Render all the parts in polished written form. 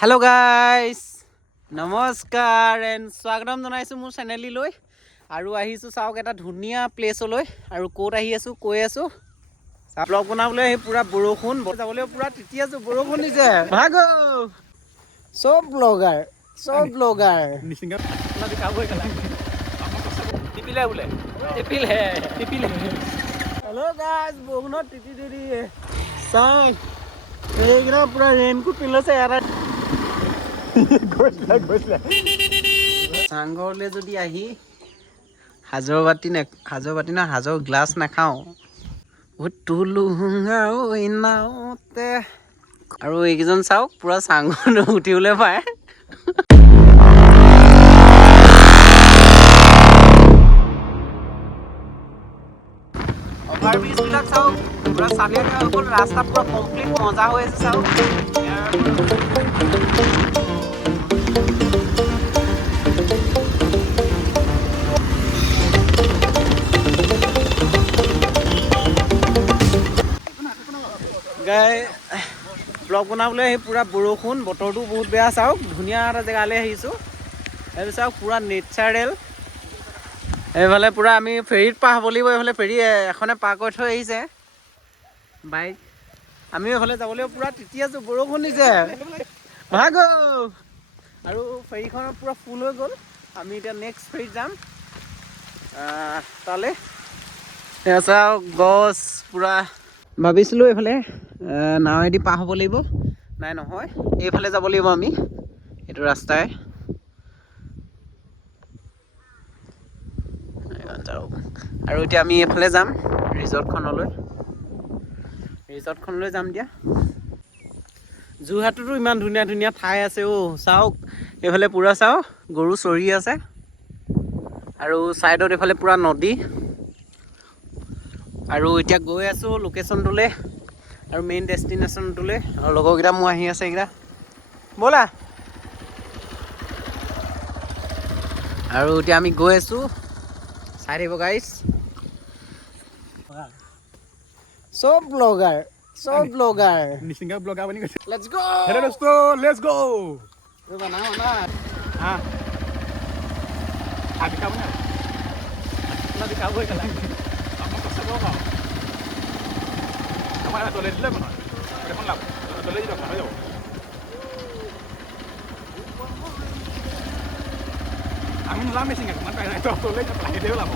hello guys नमस्कार and स्वागतम জনাইছো মোৰ চেনেললৈ আৰু আহিছো চাওক এটা ধুনিয়া প্লেছলৈ আৰু কোত আহি আছো কৈ আছো ব্লগ বনাবলৈ এই পুৰা বৰষুণ যাবলৈ পুৰা তিতি আছো বৰষুণ দিছে ভাগো সব ব্লগাৰ নিচিঙ্গা দিখাব গলা টিপিলে বোলে টিপিলে हेलो गाइस বৰষুণত তিতি তিতি চাই এইগৰা পুৰা ৰেইনকোট পিন্ধিছে ইয়াত চাংঘৰলৈ যদি আহি হাজৰ বাতি হাজৰ গ্লাছ নাখাওঁ আৰু এইকেইজন চাওক পুৰা চাংঘৰ উঠিবলৈ পায় অভাৰব্ৰিজবিলাক চাওক পুৰা চানিয়া হৈ গ'ল ৰাস্তা পুৰা কমপ্লিট মজা হৈ আছে চাওক ব্লগ বনাবলৈ সেই পুৰা বৰষুণ বতৰটো বহুত বেয়া চাওক ধুনীয়া এটা জেগালৈ আহিছোঁ এইটো চাওক পুৰা নেচাৰেল এইফালে পুৰা আমি ফেৰীত পাৰ হ'ব লাগিব এইফালে ফেৰী এখনে পাৰ কৰি থৈ আহিছে বাইক আমি এইফালে যাবলৈ পুৰা তিতি আছোঁ বৰষুণ দিছে ভাগো আৰু ফেৰীখনত পুৰা ফুল হৈ গ'ল আমি এতিয়া নেক্সট ফেৰীত যাম তালৈ চাওক গছ পুৰা ভাবিছিলোঁ এইফালে নাৱেদি পাৰ হ'ব লাগিব নাই নহয় এইফালে যাব লাগিব আমি এইটো ৰাস্তাই আৰু এতিয়া আমি এইফালে যাম ৰিজৰ্টখনলৈ যাম দিয়া যোৰহাটতো ইমান ধুনীয়া ধুনীয়া ঠাই আছে চাওক এইফালে পুৰা চাওক গৰু চৰি আছে আৰু ছাইডত এইফালে পুৰা নদী আৰু এতিয়া গৈ আছোঁ লোকেশ্যনটোলৈ আৰু মেইন ডেষ্টিনেশ্যনটোলৈ আৰু লগৰকেইটা মোৰ আহি আছে এইকেইটা ব'লা আৰু এতিয়া আমি গৈ আছোঁ চাই থাকিব গাইছ সব ব্লগাৰ নিচিঙ্গা ব্লগাৰ বনি গৈছে লেটস গো লেটস গো ৰবা না হা দিখাব না দিখাব গলা আমাক কষ্ট কৰিব আমাৰ তলে দিলে বনা এখন লাভ তলে দিলে হৈ যাব আমি নোলাম নিচিঙ্গা কিমান পাই নাই তলে লাহে দেও লাভ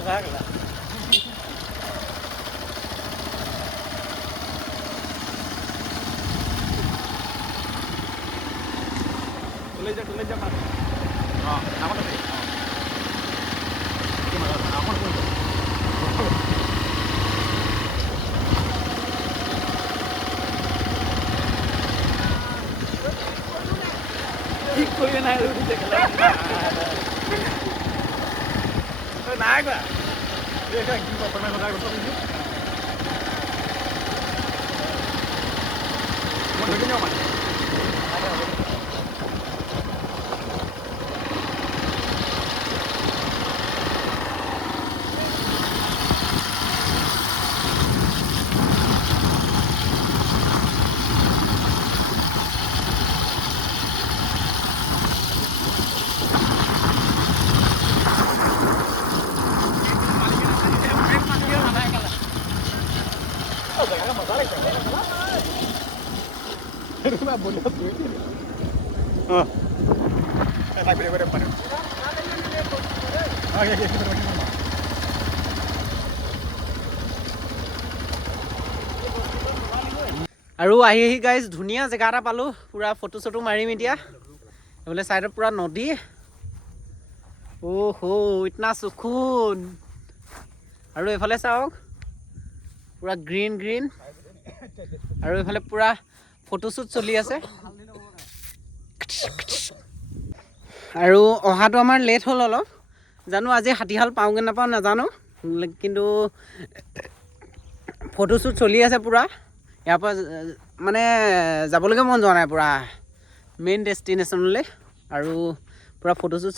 khác là tôi lên cho mặt nó có thể nhưng mà nó không được ít coi cái này luôn đi nãy quá đây cái gì mà phần này còn không biết muốn thấy nhau mà Una bola আৰু আহি guys ধুনীয়া জেগা এটা পালোঁ পুৰা photo চটো মাৰিম এতিয়া এইফালে চাইডত পুৰা নদী ইতনা সুকুন আৰু এইফালে চাওক পুৰা গ্ৰীণ আৰু এইফালে পুৰা ফটোশ্বুট চলি আছে আৰু অহাটো আমাৰ লেট হ'ল অলপ জানো আজি হাতীহাল পাওঁগৈ নাপাওঁ নাজানো কিন্তু ফটোশ্বুট চলি আছে পূৰা ইয়াৰ পৰা মানে যাবলৈকে মন যোৱা নাই পূৰা মেইন ডেষ্টিনেশ্যনলৈ আৰু পূৰা ফটোশ্বুট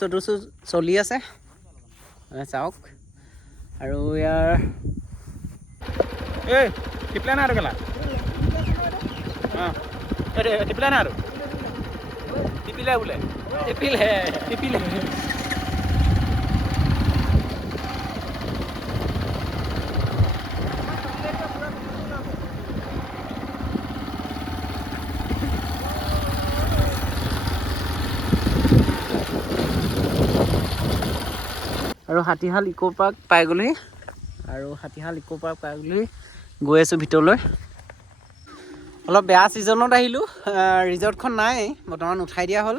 চলি আছে চাওক আৰু ইয়াৰ এই টিপলাই নাই আৰু কেলা টিপলাই নাই আৰু টিপিলে বোলে টিপিলে আৰু হাতীহাল ইক' পাৰ্ক পাই গ'লোহি গৈ আছোঁ ভিতৰলৈ অলপ বেয়া ছিজনত আহিলোঁ ৰিজৰ্টখন নাই বৰ্তমান উঠাই দিয়া হ'ল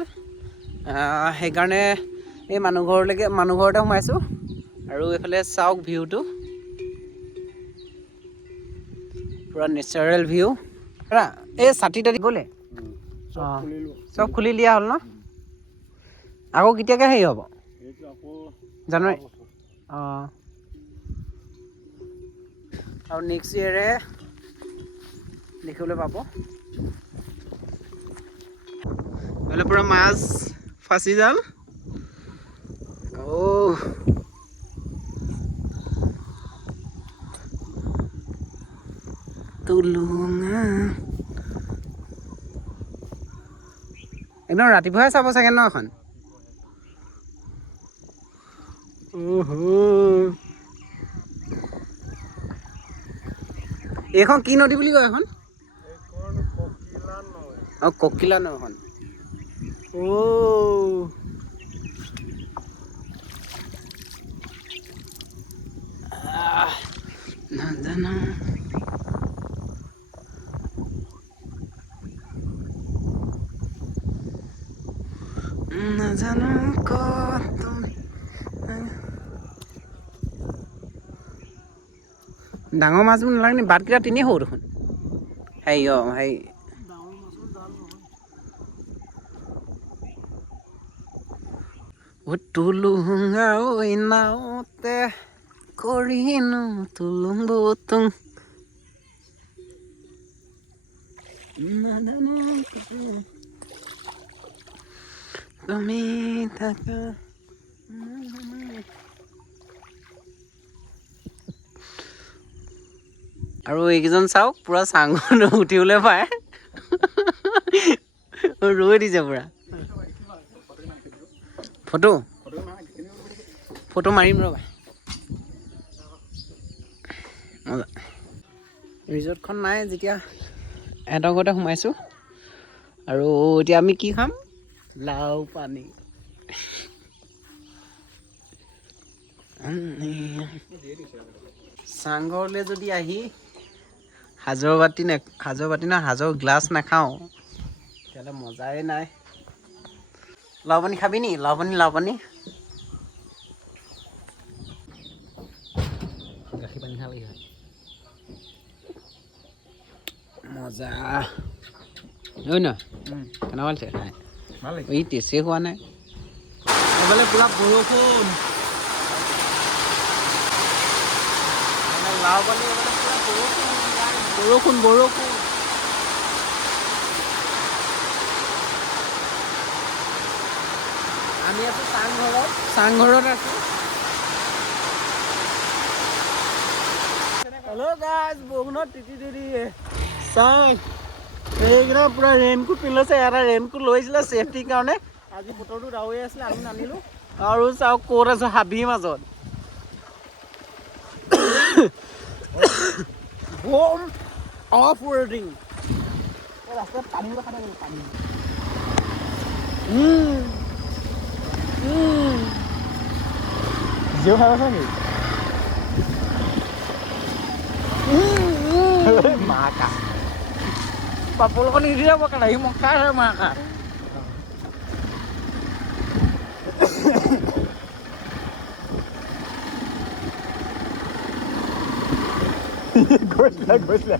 সেইকাৰণে এই মানুহ ঘৰতে সোমাইছোঁ আৰু এইফালে চাওক ভিউটো পূৰা নেচাৰেল ভিউ এই ছাতি তাতি গ'লে অঁ চব খুলি দিয়া হ'ল ন আকৌ কেতিয়াকৈ হেৰি হ'ব জানুৱাৰী অঁ আৰু নেক্সট ইয়েৰে দেখিবলৈ পাব বোলে পূৰা মাছ ফাঁচি জাল তুলুঙা একদম ৰাতিপুৱাই চাব চাগে ন এখন এইখন কি নদী বুলি কয় এখন অঁ ককিলা নৈ এখন নাজানো ক'ত তুমি ডাঙৰ মাছবোৰ নালাগে নি বাটকেইটা তিনি সৰু দেখোন হেৰি তুলুঙা ঐ নাওতে কৰিনো তুলুং বতুং তুমি থাকা আৰু এইকেইজন চাওক পূৰা চাংখনত উঠিবলৈ পায় ৰৈ দিছে পূৰা ফটো মাৰিম ৰ'বা ৰিজৰ্টখন নাই যেতিয়া এহেঁতৰ ঘৰতে সোমাইছোঁ আৰু এতিয়া আমি কি খাম লাও পানী চাংঘৰলৈ যদি আহি সাজৰ গ্লাছ নাখাওঁ তেতিয়াহ'লে মজাই নাই লাও পানী খাবি নি লাও পানী গাখীৰ পানী খালেই হয় মজা হয় ন কেনেকুৱা লাগিছে এই টেষ্টেই হোৱা নাই এইফালে পূৰা লাও পানী বৰষুণ আমি আছো চাংঘৰত আছো হেল্ল' গাইজ বৰষুণত তিতি চাই এইকেইটা পূৰা ৰেইনকোট পিন্ধি লৈছে এটা ৰেইনকোট লৈছিলে ছেফটিৰ কাৰণে আজি বতৰটো ডাৱৰীয়া আছিলে আমি নানিলোঁ আৰু চাওক ক'ত আছো হাবিৰ মাজত বম অফ ৰোডিং ৰাস্তাত পানী ৰখা নাই পানী জিঅ' খাই আছা নেকি মাকা পাপল kan ini dia makan lagi mau kasar makan Gosla